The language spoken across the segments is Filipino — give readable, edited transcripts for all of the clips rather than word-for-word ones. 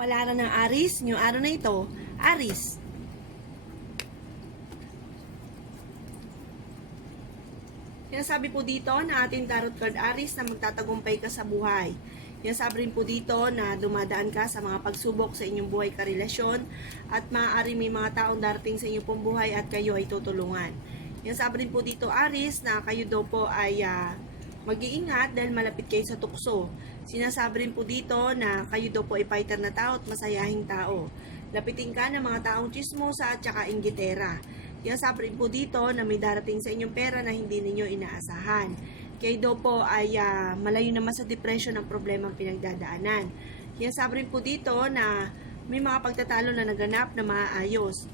Kapalaran ng Aris, ngayong araw na ito, Aris. Yan sabi po dito na ating tarot card Aris na magtatagumpay ka sa buhay. Yan sabi rin po dito na dumadaan ka sa mga pagsubok sa inyong buhay karelasyon at maaari may mga taong darating sa inyong pong buhay at kayo ay tutulungan. Yan sabi rin po dito Aris na kayo daw po ay mag-iingat dahil malapit kayo sa tukso. Sinasabi rin po dito na kayo daw po ay fighter na tao at masayahing tao. Lapitin ka ng mga taong chismosa at saka inggitera. Yan sabi rin po dito na may darating sa inyong pera na hindi ninyo inaasahan. Kayo daw po ay malayo naman sa depression ang problema ang pinagdadaanan. Yan sabi rin po dito na may mga pagtatalo na naganap na maayos.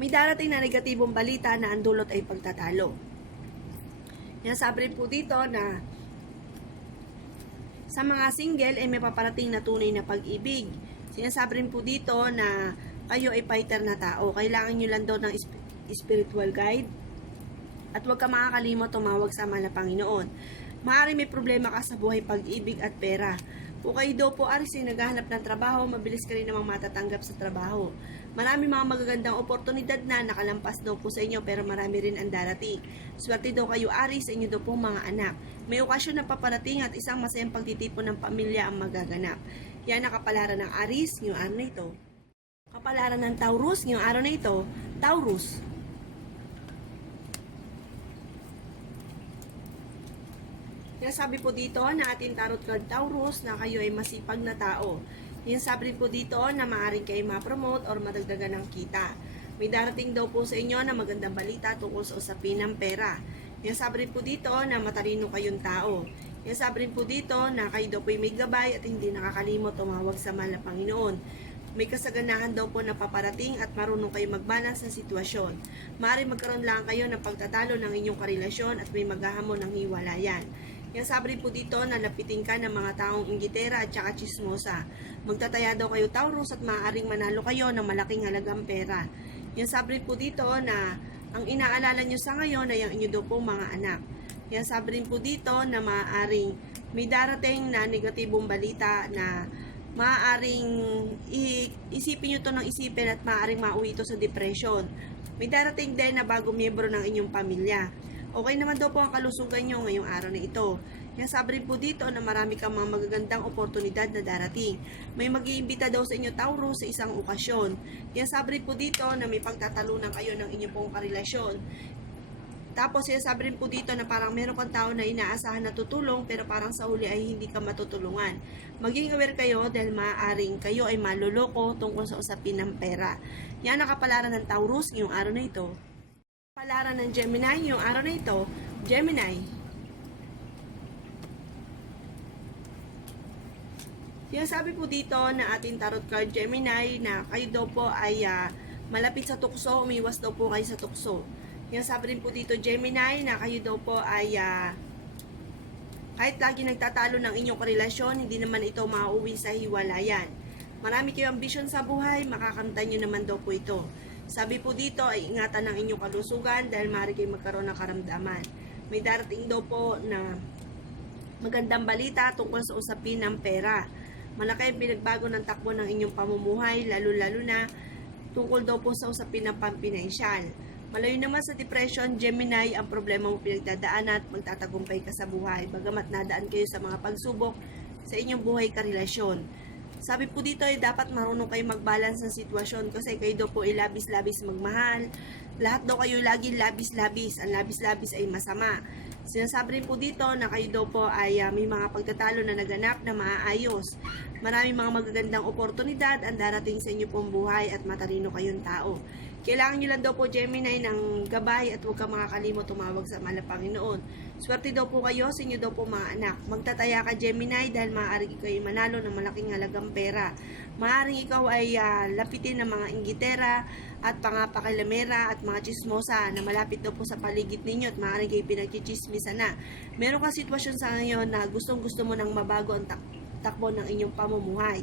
May darating na negatibong balita na ang dulot ay pagtatalo. Yan sabi rin po dito na sa mga single ay may paparating na tunay na pag-ibig. Sinasabi rin po dito na kayo ay fighter na tao. Kailangan nyo lang daw ng spiritual guide. At huwag ka makakalimot tumawag sa mahal na Panginoon. Maaari may problema ka sa buhay, pag-ibig at pera. Kung kayo daw po Aris ay naghahanap ng trabaho, mabilis ka rin namang matatanggap sa trabaho. Marami mga magagandang oportunidad na nakalampas daw po sa inyo pero marami rin ang darating. Swerte daw kayo Aris sa inyo daw po mga anak. May okasyon na paparating at isang masayang pagtitipon ng pamilya ang magaganap. Yan ang kapalaran ng Aris ngayong araw na ito. Kapalaran ng Taurus ngayong araw na ito, Taurus. Sabi po dito na ating tarot card Taurus na kayo ay masipag na tao. Yan sabi po dito na maaaring kayo ma-promote or madagdagan ng kita. May darating daw po sa inyo na magandang balita tungkol sa usapin ng pera. Yan sabi po dito na matalino kayong tao. Yan sabi po dito na kayo daw po ay may gabay at hindi nakakalimot tumawag sa mahal na Panginoon. May kasaganahan daw po na paparating at marunong kayo mag-balance ng sitwasyon. Maaaring magkaroon lang kayo ng pagtatalo ng inyong karelasyon at may maghahamon ng hiwalayan. Yan sabi po dito na lapitin ka ng mga taong inggitera at saka chismosa. Magtataya daw kayo Taurus at maaaring manalo kayo ng malaking halagang pera. Yan sabi po dito na ang inaalala nyo sa ngayon ay ang inyo daw po mga anak. Yan sabi po dito na maaaring may darating na negatibong balita na maaaring isipin nyo to ng isipin at maaaring mauwi ito sa depression. May darating din na bagong miyembro ng inyong pamilya. Okay naman daw po ang kalusugan nyo ngayong araw na ito. Yan sabi rin po dito na marami kang mga magagandang oportunidad na darating. May mag-iimbita daw sa inyo Taurus sa isang okasyon. Yan sabi rin po dito na may pagtatalunan kayo ng inyong pong karelasyon. Tapos sabi rin po dito na parang meron kang tao na inaasahan na tutulong pero parang sa huli ay hindi ka matutulungan. Maging aware kayo dahil maaaring kayo ay maluloko tungkol sa usapin ng pera. Yan ang kapalaran ng Taurus ngayong araw na ito. Kapalaran ng Gemini ngayong araw na ito, Gemini. Yan sabi po dito na ating tarot card Gemini na kayo daw po ay malapit sa tukso, umiwas daw po kayo sa tukso. Yan sabi rin po dito Gemini na kayo daw po ay kahit lagi nagtatalo ng inyong karelasyon, hindi naman ito mauuwi sa hiwalayan. Marami kayong ambisyon sa buhay, makakamtan nyo naman daw po ito. Sabi po dito ay ingatan ng inyong kalusugan dahil maaari kayong magkaroon ng karamdaman. May darating daw po na magandang balita tungkol sa usapin ng pera. Malaki ang pinagbago ng takbo ng inyong pamumuhay, lalo-lalo na tungkol daw po sa usapin ng pampinansyal. Malayo naman sa depression, Gemini, ang problema mo pinagdadaanan at magtatagumpay ka sa buhay. Bagamat nadaan kayo sa mga pagsubok sa inyong buhay karelasyon. Sabi po dito ay dapat marunong kayo mag-balance ng sitwasyon kasi kayo daw po ay labis-labis magmahal. Lahat daw kayo lagi labis-labis. Ang labis-labis ay masama. Sinasabi rin po dito na kayo daw po ay may mga pagtatalo na naganap na maaayos. Maraming mga magagandang oportunidad ang darating sa inyo pong buhay at matalino kayong tao. Kailangan nyo lang daw po Gemini ng gabay at huwag ka makakalimot tumawag sa mahal na Panginoon. Swerte daw po kayo sa inyo daw po mga anak. Magtataya ka Gemini dahil maaaring ikaw ay manalo ng malaking halagang pera. Maaaring ikaw ay lapitin ng mga inggitera at pangapakilamera at mga chismosa na malapit daw po sa paligid ninyo at maaaring kayo pinagchichismisa na. Meron kang sitwasyon sa ngayon na gustong-gusto mo nang mabago ang takbo ng inyong pamumuhay.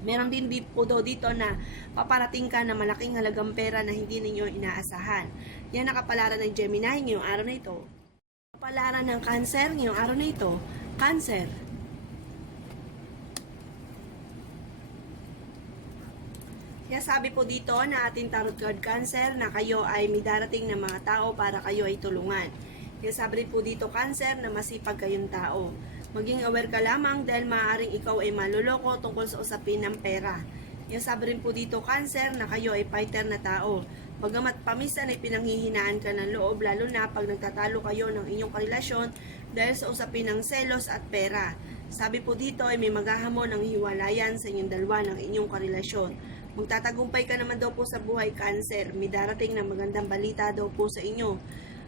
Meron din po daw dito na paparating ka na malaking halagang pera na hindi ninyo inaasahan. Yan ang kapalaran ng Gemini ngayong araw na ito. Kapalaran ng Cancer ngayong araw na ito, Cancer. Kaya sabi po dito na ating tarot card Cancer na kayo ay may darating na mga tao para kayo ay tulungan. Kaya sabi po dito Cancer na masipag kayong tao. Maging aware ka lamang dahil maaaring ikaw ay maluloko tungkol sa usapin ng pera. Kaya sabi rin po dito Cancer na kayo ay fighter na tao. Bagamat paminsan ay pinanghihinaan ka ng loob lalo na pag nagtatalo kayo ng inyong karelasyon dahil sa usapin ng selos at pera. Sabi po dito ay may maghahamon ng hiwalayan sa inyong dalawa ng inyong karelasyon. Magtatagumpay ka naman daw po sa buhay Cancer. May darating na magandang balita daw po sa inyo.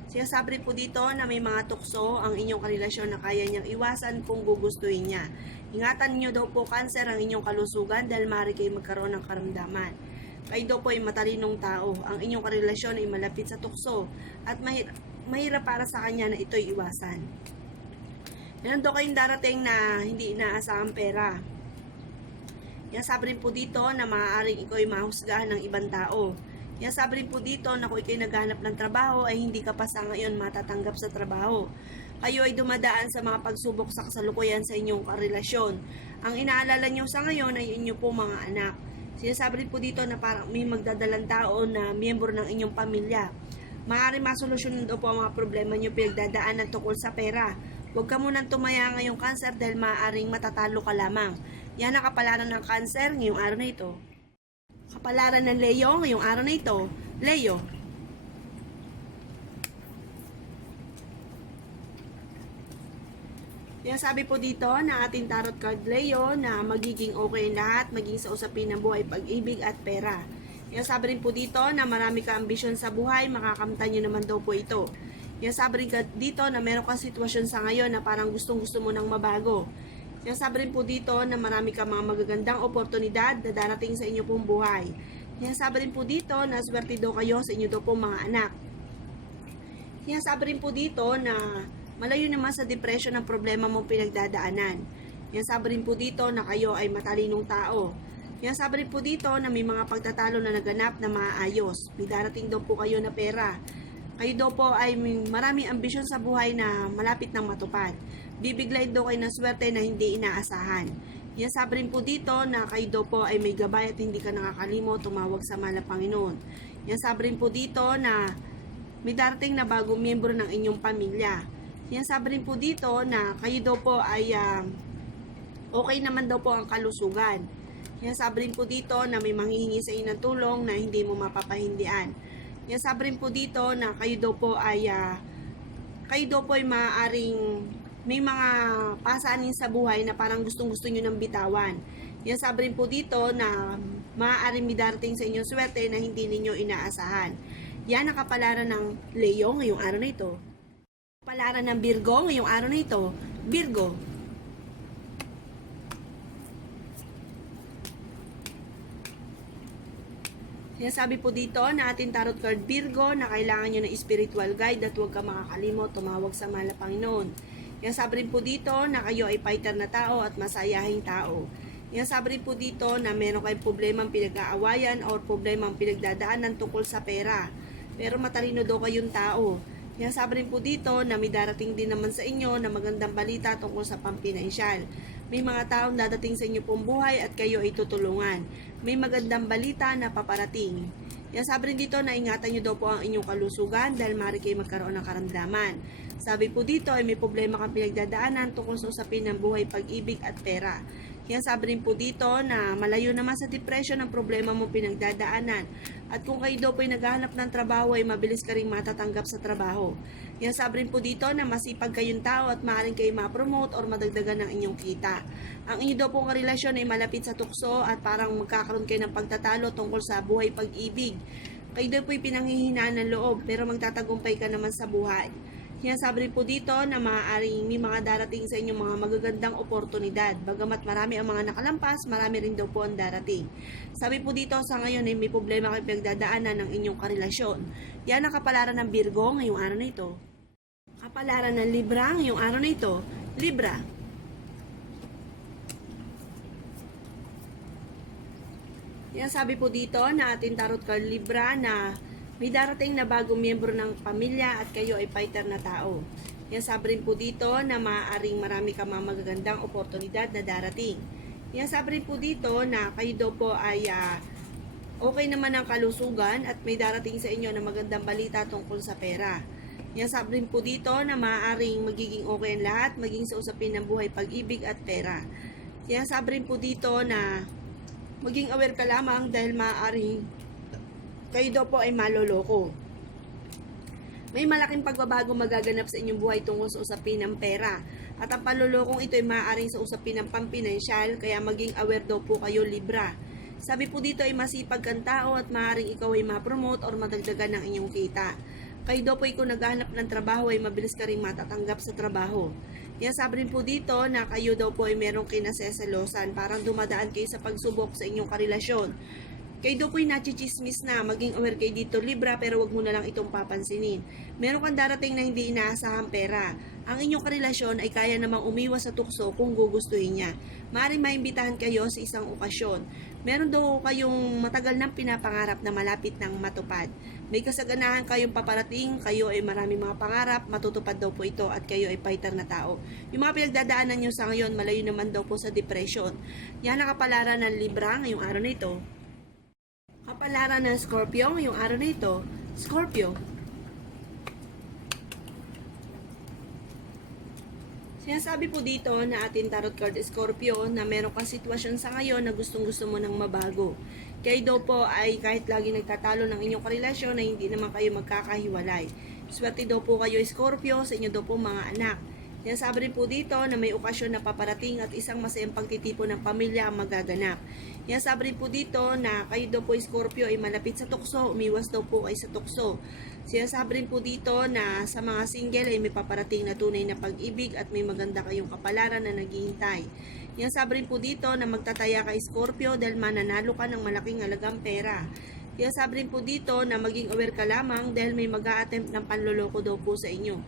Sinasabi po dito na may mga tukso ang inyong karelasyon na kaya niyang iwasan kung gugustuhin niya. Ingatan niyo daw po Cancer ang inyong kalusugan dahil maaari kayo magkaroon ng karamdaman. Kayo daw po ay matalinong tao. Ang inyong karelasyon ay malapit sa tukso at mahirap para sa kanya na ito'y iwasan. Meron daw kayong darating na hindi inaasahang pera. Yan sabi rin po dito na maaaring ikaw ay mahusgahan ng ibang tao. Yan sabi rin po dito na kung ikaw ay naghanap ng trabaho ay hindi ka pa sa ngayon matatanggap sa trabaho. Kayo ay dumadaan sa mga pagsubok sa kasalukuyan sa inyong karelasyon. Ang inaalala nyo sa ngayon ay inyo po mga anak. Sinasabi rin po dito na parang may magdadalang tao na miyembro ng inyong pamilya. Maaaring masolusyonan daw po ang mga problema nyo pinagdadaanan tungkol sa pera. Huwag ka munang tumaya ngayong Cancer dahil maaaring matatalo ka lamang. Yan ang kapalaran ng Cancer ngayong araw na ito. Kapalaran ng Leo ngayong araw na ito. Leo. Yan sabi po dito na ating tarot card Leo na magiging okay ang lahat, maging sa usapin ng buhay, pag-ibig at pera. Yan sabi rin po dito na marami ka ambisyon sa buhay, makakamtan nyo naman daw po ito. Yan sabi rin dito na meron kang sitwasyon sa ngayon na parang gustong-gusto mo nang mabago. Yan sabi rin po dito na marami ka mga magagandang oportunidad na darating sa inyo pong buhay. Yan sabi rin po dito na swerte daw kayo sa inyo daw pong mga anak. Yan sabi rin po dito na malayo naman sa depression ang problema mong pinagdadaanan. Yan sabi rin po dito na kayo ay matalinong tao. Yan sabi rin po dito na may mga pagtatalo na naganap na maayos. May darating daw po kayo na pera. Kayo daw po ay maraming ambisyon sa buhay na malapit nang matupad. Bibiglayin daw kayo ng swerte na hindi inaasahan. Yan sabi rin po dito na kayo daw po ay may gabay at hindi ka nakakalimot tumawag sa mahal na Panginoon. Yan sabi rin po dito na may darating na bagong miyembro ng inyong pamilya. Yan sabi rin po dito na kayo daw po ay okay naman daw po ang kalusugan. Yan sabi rin po dito na may manghihingi sa inyo ng tulong na hindi mo mapapahindian. Yan sabi rin po dito na kayo daw po ay maaaring may mga pasanin sa buhay na parang gustong-gusto nyo ng bitawan. Yan sabi rin po dito na maaaring may darating sa inyong swerte na hindi ninyo inaasahan. Yan ang kapalaran ng Leo ngayong araw na ito. Kapalaran ng Virgo ngayong araw na ito. Virgo. Yan sabi po dito na ating tarot card Virgo na kailangan nyo ng spiritual guide at huwag ka makakalimot tumawag sa mahal na Panginoon. Yan sabi rin po dito na kayo ay fighter na tao at masayahing tao. Yan sabi rin po dito na meron kayong problemang pinag-aawayan o problemang pinagdadaanan tungkol sa pera. Pero matalino daw kayong tao. Yan sabi rin po dito na may darating din naman sa inyo na magandang balita tungkol sa pampinansyal. May mga taong dadating sa inyo pong buhay at kayo ay tutulungan. May magandang balita na paparating. Yan sabi rin dito na ingatan nyo daw po ang inyong kalusugan dahil maaari kayo magkaroon ng karamdaman. Sabi po dito ay may problema kang pinagdadaanan tungkol sa usapin ng buhay, pag-ibig at pera. Yan sabi rin po dito na malayo naman sa depression ang problema mo pinagdadaanan. At kung kayo daw po ay naghahanap ng trabaho ay mabilis ka rin matatanggap sa trabaho. Yan sabi rin po dito na masipag kayong tao at maaaring kayo ma-promote or madagdagan ng inyong kita. Ang inyo daw pong relasyon ay malapit sa tukso at parang magkakaroon kayo ng pagtatalo tungkol sa buhay, pag-ibig. Kayo daw po ay pinanghihinaan ng loob pero magtatagumpay ka naman sa buhay. Yan sabi rin po dito na maaaring may mga darating sa inyong mga magagandang oportunidad. Bagamat marami ang mga nakalampas, marami rin daw po ang darating. Sabi po dito sa ngayon ay may problema kayo pinagdadaanan ng inyong karelasyon. Yan ang kapalaran ng Virgo ngayong araw na ito. Kapalaran ng Libra ngayong araw na ito. Libra. Yan sabi po dito na ating tarot card Libra na may darating na bagong miyembro ng pamilya at kayo ay fighter na tao. Yan sabi rin po dito na maaaring marami ka mga magagandang oportunidad na darating. Yan sabi rin po dito na kayo daw po ay okay naman ang kalusugan at may darating sa inyo na magandang balita tungkol sa pera. Yan sabi rin po dito na maaaring magiging okay ang lahat, maging sa usapin ng buhay, pag-ibig at pera. Yan sabi rin po dito na maging aware ka lamang dahil maaaring kayo daw po ay maloloko. May malaking pagbabago magaganap sa inyong buhay tungkol sa usapin ng pera. At ang panlolokong ito ay maaaring sa usapin ng pampinansyal, kaya maging aware daw po kayo, Libra. Sabi po dito ay masipag kang tao at maaaring ikaw ay ma-promote or madagdagan ng inyong kita. Kayo daw po ay kung naghahanap ng trabaho ay mabilis ka rin matatanggap sa trabaho. Yan sabi rin po dito na kayo daw po ay merong kinaseselosan, parang dumadaan kayo sa pagsubok sa inyong karelasyon. Kayo daw po'y nachichismis na, maging aware kayo dito, Libra, pero wag mo na lang itong papansinin. Meron kang darating na hindi inaasahang pera. Ang inyong karelasyon ay kaya namang umiwas sa tukso kung gugustuhin niya. Maaaring maimbitahan kayo sa isang okasyon. Meron daw kayong matagal nang pinapangarap na malapit ng matupad. May kasaganahan kayong paparating, kayo ay maraming mga pangarap, matutupad daw po ito at kayo ay fighter na tao. Yung mga pinagdadaanan nyo sa ngayon, malayo naman daw po sa depression. Yan ang kapalaran ng Libra ngayong araw na ito. Kapalaran ng Scorpio ngayong araw na ito. Scorpio. Sinasabi po dito na ating tarot card Scorpio na meron kang sitwasyon sa ngayon na gustong-gusto mo nang mabago. Kayo daw po ay kahit lagi nagtatalo ng inyong karelasyon na hindi naman kayo magkakahiwalay. Swerte daw po kayo Scorpio sa inyo daw po mga anak. Yan sabi rin po dito na may okasyon na paparating at isang masayang pagtitipon ng pamilya ang magaganap. Yan sabi rin po dito na kayo daw po Scorpio ay malapit sa tukso, umiwas daw po ay sa tukso. Sinasabi rin po dito na sa mga single ay may paparating na tunay na pag-ibig at may maganda kayong kapalaran na naghihintay. Yan sabi rin po dito na magtataya ka Scorpio dahil mananalo ka ng malaking halagang pera. Yan sabi rin po dito na maging aware ka lamang dahil may mag-a-attempt ng panloloko daw po sa inyo.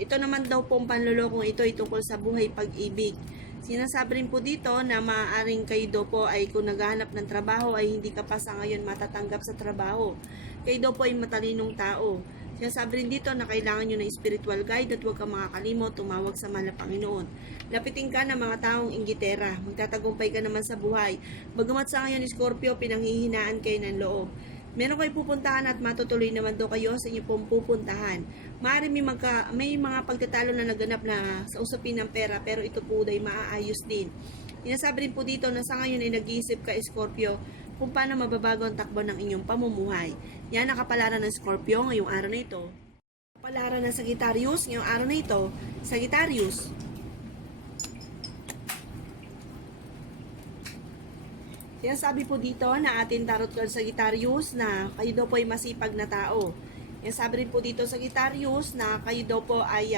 Ito naman daw pong panlolokong ito ay tungkol sa buhay pag-ibig. Sinasabi rin po dito na maaaring kayo daw po ay kung naghahanap ng trabaho ay hindi ka pa sa ngayon matatanggap sa trabaho. Kayo daw po ay matalinong tao. Sinasabi rin dito na kailangan nyo ng spiritual guide at huwag kang makakalimot, tumawag sa mahal na Panginoon. Lapitin ka ng mga taong inggitera. Magtatagumpay ka naman sa buhay. Bagamat sa ngayon Scorpio, pinanghihinaan kayo ng loob. Meron kayo pupuntahan at matutuloy naman daw kayo sa inyo pong pupuntahan. Maaari may mga pagtatalo na naganap na sa usapin ng pera pero ito po ay maaayos din. Inasabi rin po dito na sa ngayon ay nag-iisip ka Scorpio kung paano mababago ang takbo ng inyong pamumuhay. Yan ang kapalaran ng Scorpio ngayong araw na ito. Kapalaran ng Sagittarius ngayong araw na ito. Sagittarius. Yan sabi po dito na ating tarot card Sagittarius na kayo daw po ay masipag na tao. Yan sabi rin po dito Sagittarius na kayo daw po ay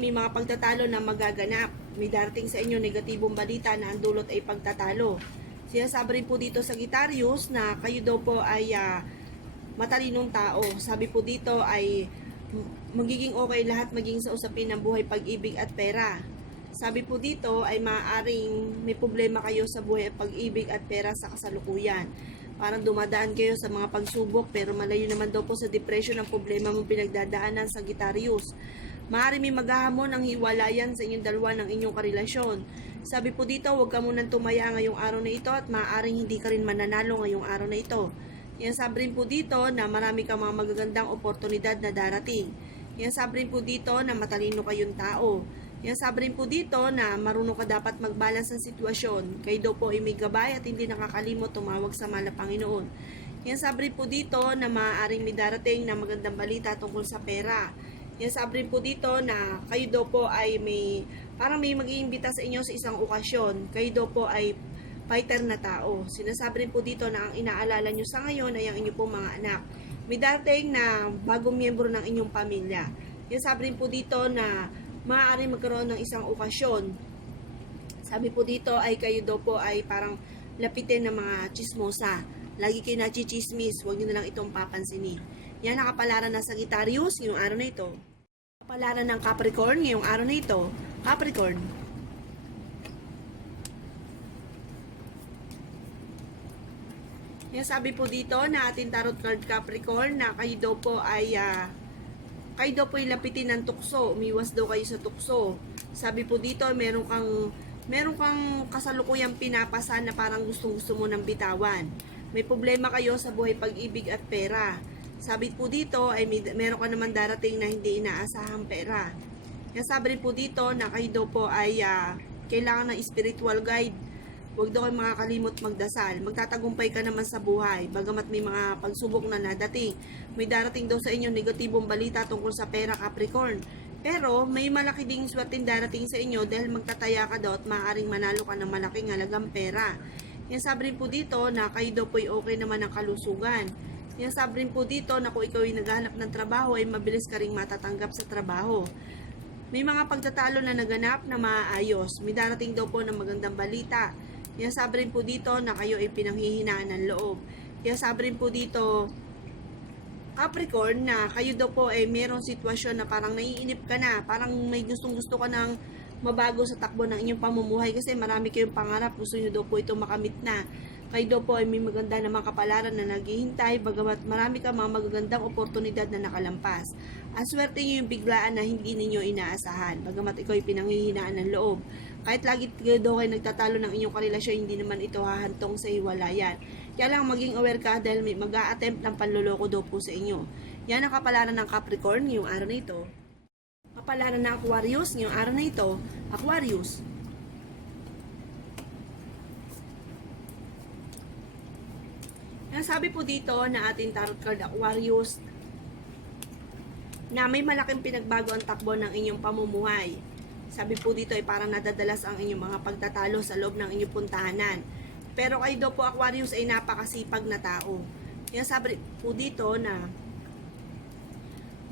may mga pagtatalo na magaganap. May darating sa inyo negatibong balita na ang dulot ay pagtatalo. Sinasabi rin po dito Sagittarius na kayo daw po ay matalinong tao. Sabi po dito ay magiging okay lahat maging sa usapin ng buhay, pag-ibig at pera. Sabi po dito ay maaaring may problema kayo sa buhay, pag-ibig at pera sa kasalukuyan. Parang dumadaan kayo sa mga pagsubok pero malayo naman daw po sa depression ang problema mong pinagdadaanan sa Sagittarius. Maaaring may maghahamon ang hiwalayan sa inyong dalawa ng inyong karelasyon. Sabi po dito, huwag ka munang tumaya ngayong araw na ito at maaaring hindi ka rin mananalo ngayong araw na ito. Yan sabi rin po dito na marami kang mga magagandang oportunidad na darating. Yan sabi rin po dito na matalino kayong tao. Yan sabi rin po dito na marunong ka dapat mag-balance ng sitwasyon. Kayo daw po ay may gabay at hindi nakakalimot tumawag sa mahal na Panginoon. Yan sabi rin po dito na maaaring may darating na magandang balita tungkol sa pera. Yan sabi rin po dito na kayo daw po ay parang may mag-iimbita sa inyo sa isang okasyon. Kayo daw po ay fighter na tao. Sinasabi rin po dito na ang inaalala nyo sa ngayon ay ang inyong pong mga anak. May darating na bagong miyembro ng inyong pamilya. Yan sabi rin po dito na maaaring magkaroon ng isang okasyon. Sabi po dito ay kayo daw po ay parang lapitin ng mga chismosa. Lagi kayo nachichismis, huwag nyo na lang itong papansinin. Yan ang kapalaran ng Sagittarius ngayong araw na ito. Kapalaran ng Capricorn ngayong araw na ito. Capricorn. Yan sabi po dito na ating tarot card Capricorn na kayo daw po ay lapitin ng tukso, umiwas daw kayo sa tukso. Sabi po dito, meron kang Meron kang kasalukuyang pinapasan na parang gustong-gusto mo ng bitawan. May problema kayo sa buhay pag-ibig at pera. Sabi po dito ay meron ka naman darating na hindi inaasahang pera. Kaya sabi rin po dito na kayo daw po ay kailangan ng spiritual guide. Huwag daw kayo makakalimot magdasal. Magtatagumpay ka naman sa buhay. Bagamat may mga pagsubok na nadating. May darating daw sa inyo negatibong balita tungkol sa pera, Capricorn. Pero may malaki ding swerteng darating sa inyo dahil magtataya ka daw at maaaring manalo ka ng malaking halagang pera. Yan sabi rin po dito na kayo daw po ay okay naman ng kalusugan. Yan sabi rin po dito na kung ikaw ay naghahanap ng trabaho ay mabilis ka ring matatanggap sa trabaho. May mga pagtatalo na naganap na maayos. May darating daw po ng magandang balita. Yan sabi rin po dito na kayo ay pinanghihinaan ng loob. Yan sabi rin po dito Capricorn na kayo daw po ay mayroong sitwasyon na parang naiinip ka na, parang may gustong-gusto ka ng mabago sa takbo ng inyong pamumuhay kasi marami kayong pangarap, gusto nyo daw po ito makamit na. Kayo daw po ay may maganda na mga kapalaran na naghihintay, bagamat marami ka mga magagandang oportunidad na nakalampas. Ang swerte nyo yung biglaan na hindi ninyo inaasahan, bagamat ikaw ay pinanghihinaan ng loob. Kahit lagi daw kayo nagtatalo ng inyong karelasyon, hindi naman ito hahantong sa hiwalayan. Kaya lang maging aware ka dahil may mag-a-attempt ng panloloko daw po sa inyo. Yan ang kapalaran ng Capricorn ngayong araw na ito. Kapalaran ng Aquarius ngayong araw na ito. Aquarius. Yan sabi po dito na ating tarot card Aquarius na may malaking pinagbago ang takbo ng inyong pamumuhay. Sabi po dito ay parang nadadalas ang inyong mga pagtatalo sa loob ng inyong puntahanan. Pero kayo daw po Aquarius ay napakasipag na tao. Kaya sabi po dito na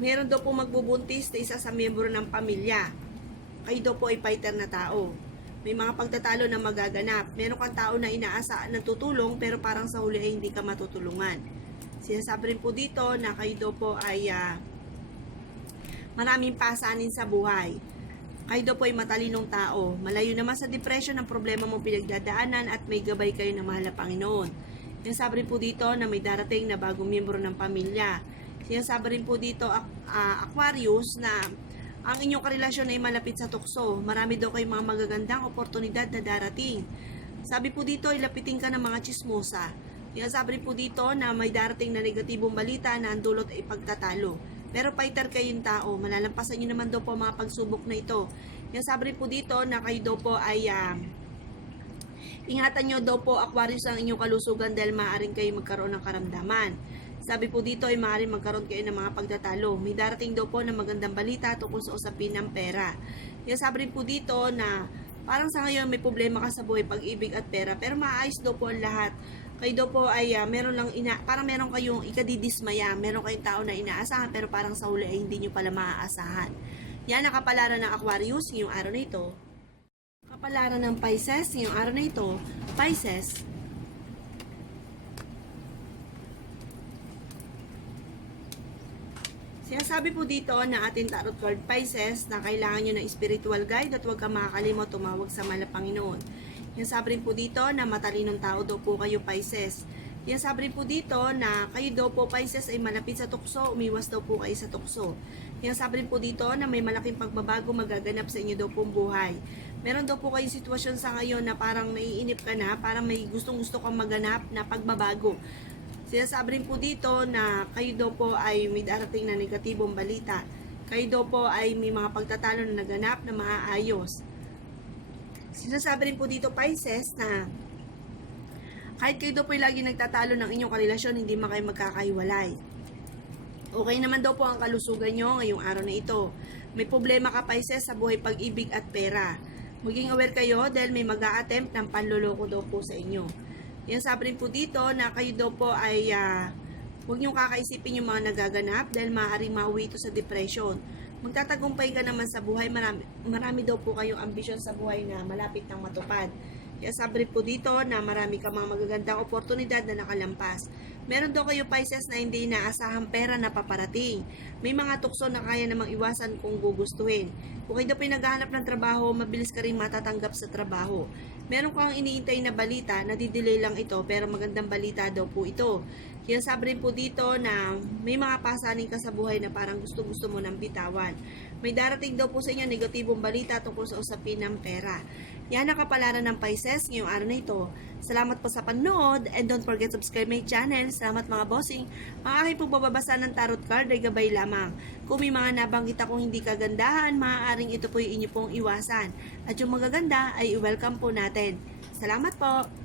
meron daw po magbubuntis na isa sa miyembro ng pamilya. Kayo daw po ay fighter na tao. May mga pagtatalo na magaganap. Meron kang tao na inaasa ng tutulong pero parang sa huli ay hindi ka matutulungan. Sinasabi rin po dito na kayo daw po ay maraming pasanin sa buhay. Kayo daw po ay matalinong tao. Malayo naman sa depression ang problema mong pinagdadaanan at may gabay kayo ng mahal na Panginoon. Sinasabi rin po dito na may darating na bagong miyembro ng pamilya. Sinasabi rin po dito Aquarius na ang inyong karelasyon ay malapit sa tukso. Marami daw kayong mga magagandang oportunidad na darating. Sabi po dito ay lapitin ka ng mga chismosa. Sinasabi rin po dito na may darating na negatibong balita na ang dulot ay pagtatalo. Pero fighter kayong tao, malalampasan nyo naman daw po mga pagsubok na ito. Yung sabi po dito na kayo daw po ay ingatan nyo daw po Aquarius ang inyong kalusugan dahil maaaring kayo magkaroon ng karamdaman. Sabi po dito ay maaaring magkaroon kayo ng mga pagtatalo. May darating daw po na magandang balita tungkol sa usapin ng pera. Yung sabi po dito na parang sa ngayon may problema ka sa buhay, pag-ibig at pera, pero maayos daw po ang lahat. Kayo daw po ay meron lang parang meron kayong ikadidismaya, meron kayong tao na inaasahan pero parang sa huli ay hindi nyo pala maaasahan. Yan ang kapalaran ng Aquarius ngayong araw na ito. Kapalaran ng Pisces ngayong araw na ito. Pisces. Sinasabi po dito na ating tarot card Pisces na kailangan nyo ng spiritual guide at huwag kang makakalimot tumawag sa mahal na Panginoon. Yan sabi rin po dito na matalinong tao daw po kayo Pisces. Yan sabi rin po dito na kayo daw po Pisces ay malapit sa tukso, umiwas daw po kayo sa tukso. Yan sabi rin po dito na may malaking pagbabago magaganap sa inyo daw pong buhay. Meron daw po kayong sitwasyon sa ngayon na parang naiinip ka na, parang may gustong-gusto kang maganap na pagbabago. Sinasabi rin po dito na kayo daw po ay may darating na negatibong balita. Kayo daw po ay may mga pagtatalo na naganap na maaayos. Sinasabi rin po dito Pisces na kahit kayo daw po ay lagi nagtatalo ng inyong karelasyon, hindi man kayo magkakahiwalay. Okay naman daw po ang kalusugan nyo ngayong araw na ito. May problema ka Pisces sa buhay pag-ibig at pera. Maging aware kayo dahil may mag-a-attempt ng panloloko daw po sa inyo. Yan sabi rin po dito na kayo daw po ay huwag nyo kakaisipin yung mga nagaganap dahil maaaring mauwi ito sa depression. Magtatagumpay ka naman sa buhay, marami daw po kayong ambisyon sa buhay na malapit nang matupad. Kaya sabi rin po dito na marami ka mga magagandang oportunidad na nakalampas. Meron daw kayo Pisces na hindi inaasahang pera na paparating. May mga tukso na kaya namang iwasan kung gugustuhin. Kung kayo daw pinaghahanap ng trabaho, mabilis ka rin matatanggap sa trabaho. Meron kang iniintay na balita, nadidelay lang ito, pero magandang balita daw po ito. Kaya sabi rin po dito na may mga pasanin ka sa buhay na parang gusto-gusto mo ng bitawan. May darating daw po sa inyo negatibong balita tungkol sa usapin ng pera. Yan ang kapalaran ng Pisces ngayong araw na ito. Salamat po sa panonood and don't forget to subscribe my channel. Salamat mga bossing. Ang aking pong pagbabasa ng tarot card ay gabay lamang. Kung may mga nabanggit akong hindi kagandahan, maaaring ito po yung inyo pong iwasan. At yung magaganda ay i-welcome po natin. Salamat po!